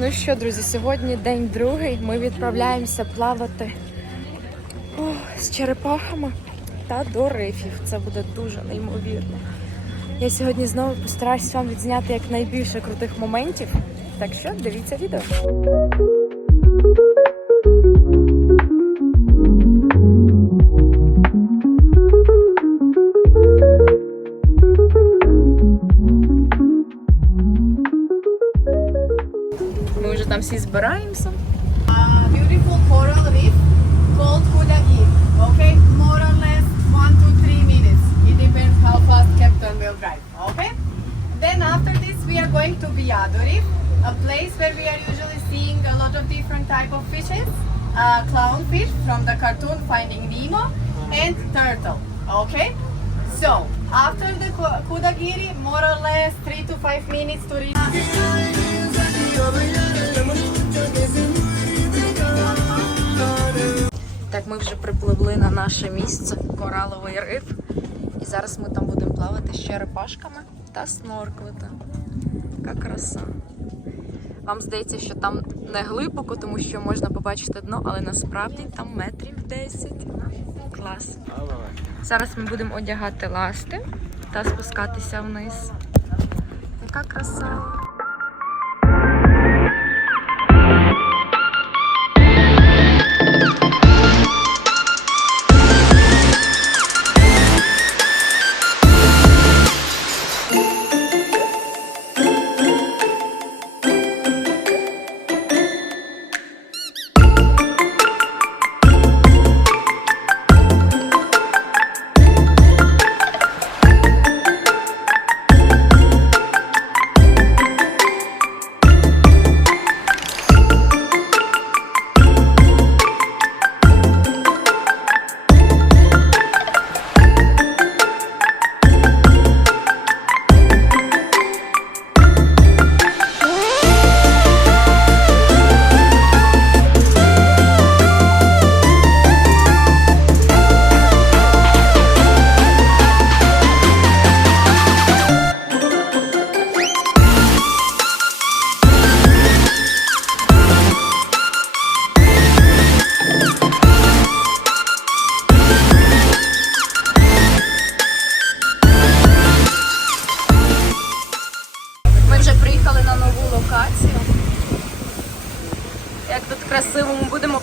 Ну що, друзі, сьогодні день другий. Ми відправляємося плавати о, з черепахами та до рифів. Це буде дуже неймовірно. Я сьогодні знову постараюсь вам відзняти якнайбільше крутих моментів. Так що дивіться відео. там всі збираємося. a beautiful coral reef called Kudagi. Okay, more or less one to three minutes. It depends how fast captain will drive. Okay. Then after this, we are going to Biado Reef, a place where we are usually seeing a lot of different type of fishes. Uh, clownfish from the cartoon Finding Nemo and turtle. Okay. So after the Ku- Kudagiri, more or less three to five minutes to reach. Так, ми вже припливли на наше місце кораловий риф. І зараз ми там будемо плавати з черепашками та снорклити. Яка краса. Вам здається, що там не глибоко, тому що можна побачити дно, але насправді там метрів 10. Клас. Зараз ми будемо одягати ласти та спускатися вниз. Яка краса.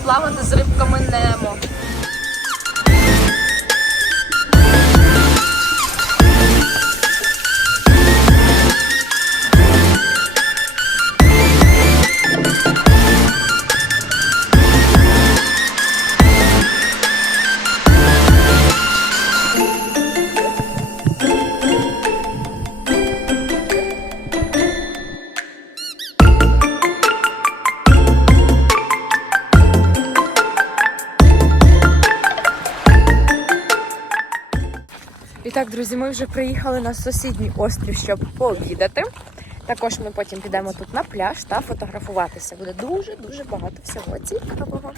Плавати з рибками ми вже приїхали на сусідній острів, щоб пообідати. Також ми потім підемо тут на пляж та фотографуватися. Буде дуже дуже багато всього цікавого.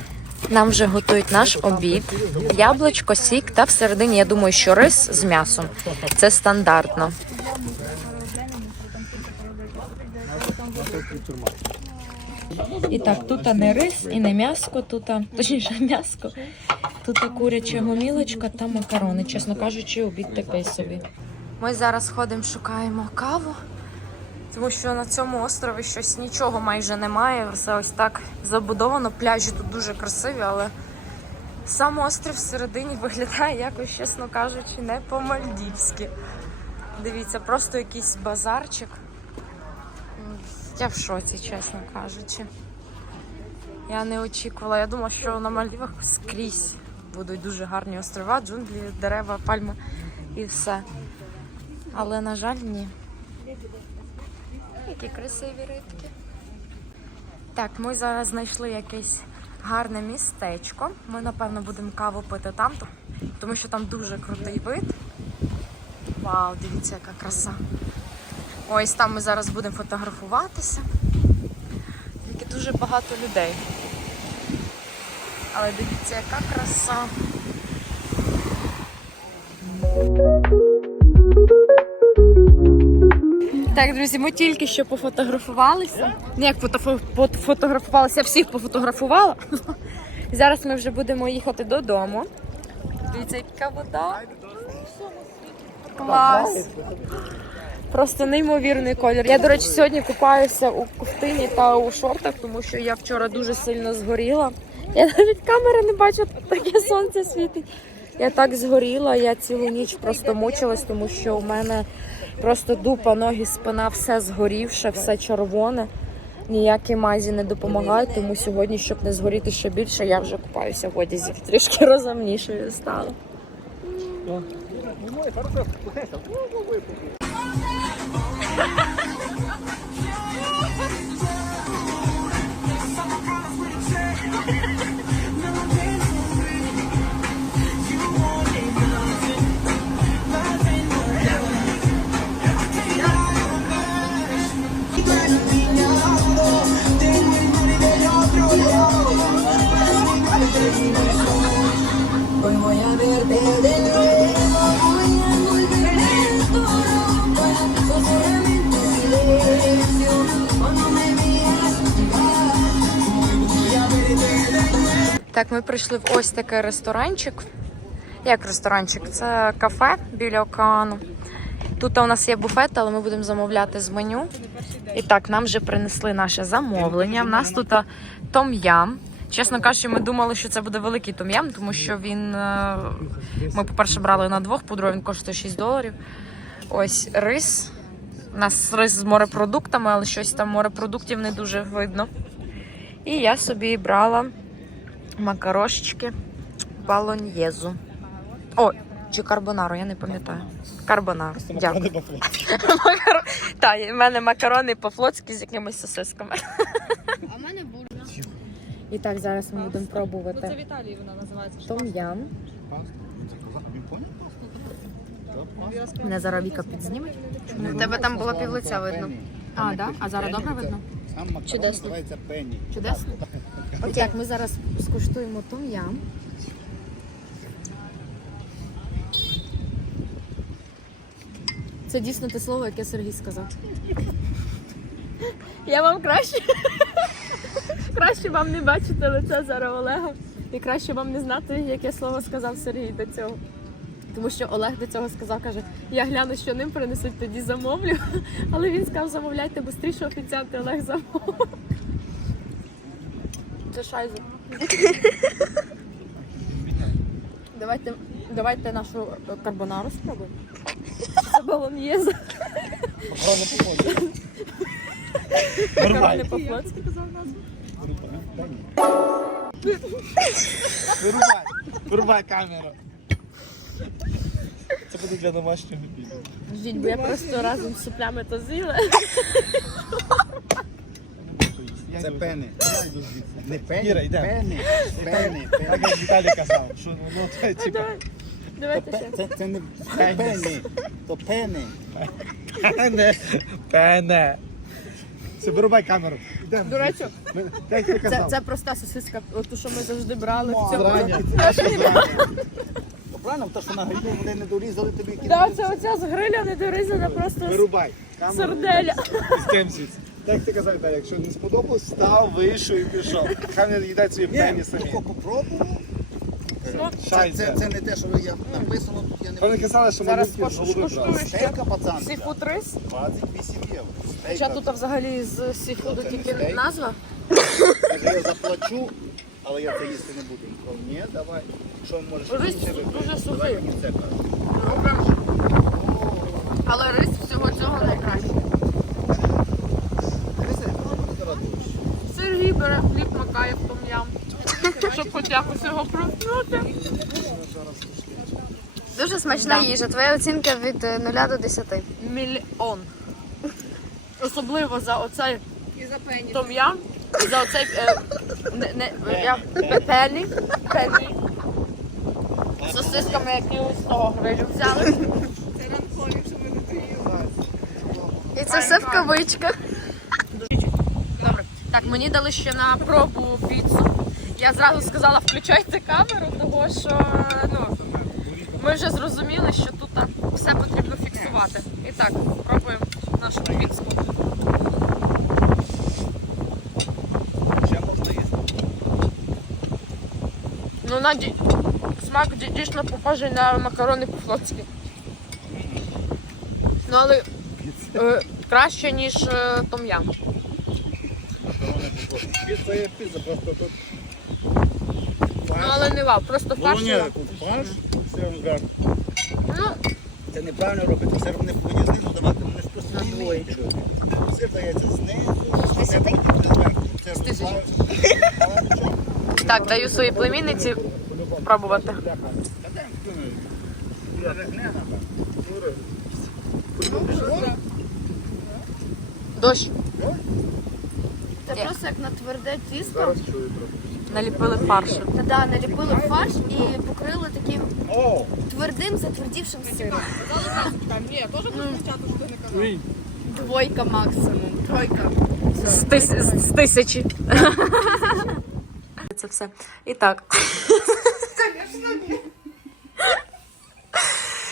Нам вже готують наш обід, яблучко, сік та всередині, я думаю, що рис з м'ясом. Це стандартно. І так, тут не рис і не м'яско, тут, точніше, м'яско. Тут куряча гомілочка та макарони. Чесно кажучи, обід такий собі. Ми зараз ходимо, шукаємо каву, тому що на цьому острові щось нічого майже немає. Все ось так забудовано. Пляжі тут дуже красиві, але сам острів всередині виглядає якось, чесно кажучи, не по-мальдівськи. Дивіться, просто якийсь базарчик. Я в шоці, чесно кажучи. Я не очікувала. Я думала, що на Мальдівах скрізь будуть дуже гарні острова, джунглі, дерева, пальми і все. Але, на жаль, ні. Які красиві рибки. Так, ми зараз знайшли якесь гарне містечко. Ми, напевно, будемо каву пити там, тому що там дуже крутий вид. Вау, дивіться, яка краса. Ось там ми зараз будемо фотографуватися. Тільки дуже багато людей. Але дивіться, яка краса. Так, друзі, ми тільки що пофотографувалися. Не як фотофо- пофотографувалися, я всіх пофотографувала. Зараз ми вже будемо їхати додому. Дивіться, яка вода. Клас. Просто неймовірний колір. Я, до речі, сьогодні купаюся у ковтині та у шортах, тому що я вчора дуже сильно згоріла. Я навіть камери не бачу, таке сонце світить. Я так згоріла, я цілу ніч просто мучилась, тому що у мене просто дупа, ноги, спина, все згорівше, все червоне. Ніякі мазі не допомагають, тому сьогодні, щоб не згоріти ще більше, я вже купаюся в одязі. Трішки розумнішою стала. Так, ми прийшли в ось такий ресторанчик. Як ресторанчик? Це кафе біля океану. Тут у нас є буфет, але ми будемо замовляти з меню. І так, нам вже принесли наше замовлення. У нас тут а, том-ям. Чесно кажучи, ми думали, що це буде великий том-ям, тому що він. е, Ми, по-перше, брали на двох, по-друге, він коштує 6 доларів. Ось рис. У нас рис з морепродуктами, але щось там морепродуктів не дуже видно. І я собі брала макарошечки балоньєзу. О, чи карбонару, я не пам'ятаю. Карбонару. Дякую. Макаро... Так, в мене макарони по-флотськи з якимись сосисками. А в мене бургер. І так, зараз ми будемо Ну це в пробувати Італії вона називається. том-ям. Мене зараз Віка підзніме. В тебе там було півлиця видно. А, да? А зараз добре видно? Чудесно. Називається пенні. Чудесно. І так, ми зараз скуштуємо том-ям. Це дійсно те слово, яке Сергій сказав. Я вам краще. Краще вам не бачити лице зараз Олега. І краще вам не знати, яке слово сказав Сергій до цього. Тому що Олег до цього сказав, каже, я гляну, що ним принесуть, тоді замовлю. Але він сказав, замовляйте швидше офіціанти, Олег замовив. Це шайза. Давайте, давайте нашу е, карбонару спробуємо. Це балоньєза. Макарони по-флотськи казав назву. Вирубай, вирубай камеру. Це буде для домашнього відео. Жіть, бо я просто разом з суплями то з'їла. Це пени. Не пені, Іра, йдемо. пени. Пени, Так пени. як Віталій казав, що ну це типа Давай, давайте ще. Це, це не це пени, то пени. пене. Пене. Все, вирубай камеру. Йдемо. До речі, Ми- Як це, казав? це проста сосиска, от ту, що ми завжди брали в цьому. Зрання. Правильно, то що на грибу вони не дорізали тобі кіно. Да, це оця з гриля недорізана просто Вирубай. Камеру. сарделя. З ким звідси? Так ти казав, Віталій, якщо не сподобалось, став, вийшов і пішов. Хай не їдять свої пені самі. тако попробував. Це, це, це не те, що я написано, тут я не Вони казали, що Зараз малюки з голуби брали. ще. Стейка, пацан. Сіфуд рис. 28 євро. Хоча Стейка. тут взагалі з сіфуду тільки назва. Каже, я заплачу, але я це їсти не буду. Він сказав, ні, давай. Що можеш Рис дуже сухий. Давай мені це каже. Але рис всього цього найкраще. Криси, ну, буде радуєш. Сергій бере хліб, макає в том-ям. Щоб хоч проснути. Дуже смачна їжа. Твоя оцінка від 0 до 10. Мільйон. Особливо за оцей том-ям. і За оцей е, не, не, я, пені, пені. З сосисками, які ось з того грилю взяли. І це все в кавичках. Добре. Так, мені дали ще на пробу піцу. Я зразу сказала, включайте камеру, тому що ну, ми вже зрозуміли, що тут все потрібно фіксувати. І так, пробуємо нашу їсти. Ну, на ді... смак дійсно похожий на макарони по-флотськи. Ну, але е, краще, ніж е, том-ям. Піца є піца, просто тут. Ну, але не вау, просто фарш. Фарш, все гарно. Ну, Це неправильно робити. Сир вони повинні знизу давати, вони ж просто не вміють. Сир дається знизу, не потім зверху. Це розбавиш. Але нічого. так, даю своїй племінниці пробувати. Та де. Дощ. Це просто як на тверде тісто. Зараз чую трохи. Наліпили фаршу. Та да, наліпили фарш і покрили таким твердим, затвердівшим сиром. Ну, Двойка максимум. Тройка. З, тис... з з тисячі. Це все. І так.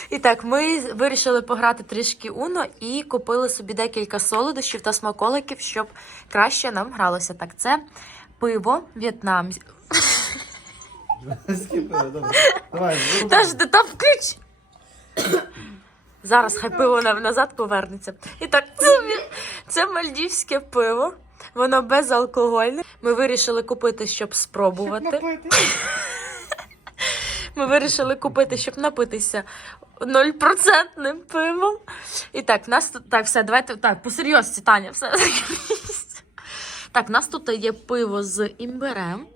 І так, ми вирішили пограти трішки Уно і купили собі декілька солодощів та смаколиків, щоб краще нам гралося. Так, це пиво В'єтнам. Скіпили, добре. Давай, Та ж ти там включ. Зараз хай пиво нам назад повернеться. І так, це, мальдівське пиво. Воно безалкогольне. Ми вирішили купити, щоб спробувати. Ми вирішили купити, щоб напитися 0% пивом. І так, нас тут. Так, все, давайте. Так, посерйозці, Таня, все. Так, у нас тут є пиво з імбирем,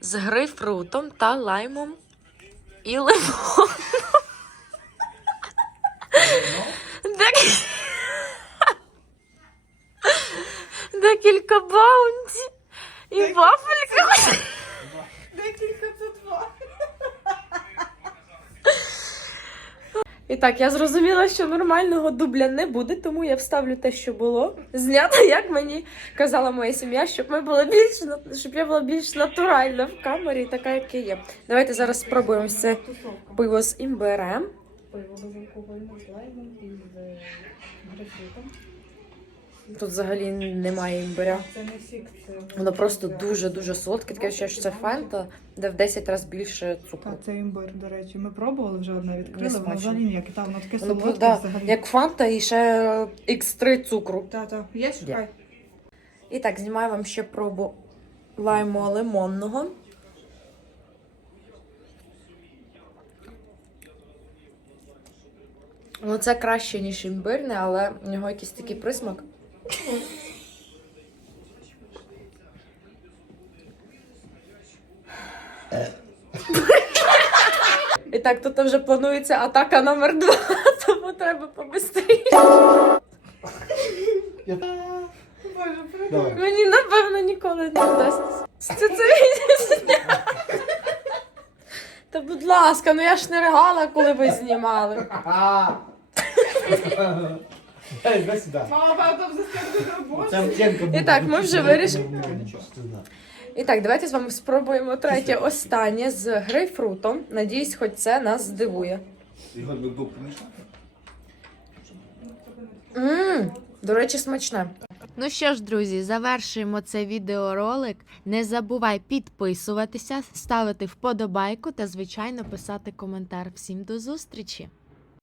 з грейпфрутом та лаймом і лимоном. Декілька баунті і вафелька. Декілька тут два. І так, я зрозуміла, що нормального дубля не буде, тому я вставлю те, що було. Знято, як мені казала моя сім'я, щоб ми були більш щоб я була більш натуральна в камері, така, як я є. Давайте зараз спробуємо це пиво з імбирем. Пиво безалкогольне з лаймом і з грейпфрутом. Тут взагалі немає імбиря. Це не сік, це. Воно просто дуже-дуже солодке. Таке ще що це фанта, де в 10 разів більше цукру. Так, це імбир, до речі. Ми пробували вже одне відкрили, воно смачно. взагалі ніяке. Там воно таке Воно солодке да, взагалі. як фанта і ще X3 цукру. Та, та. Є шукай. І так, знімаю вам ще пробу лайму лимонного. Ну, це краще, ніж імбирне, але у нього якийсь такий присмак. І так, тут вже планується атака номер два, тому треба побистріше. Мені напевно ніколи не вдасться. Це це. Та будь ласка, ну я ж не ригала, коли ви знімали. Сюди. Мама, там. І так, ми вже вирішили. І так, давайте з вами спробуємо третє останнє з грейпфрутом. Надіюсь, хоч це нас здивує. Ігор би був помішав. До речі, смачне. Ну що ж, друзі, завершуємо цей відеоролик. Не забувай підписуватися, ставити вподобайку та, звичайно, писати коментар. Всім до зустрічі!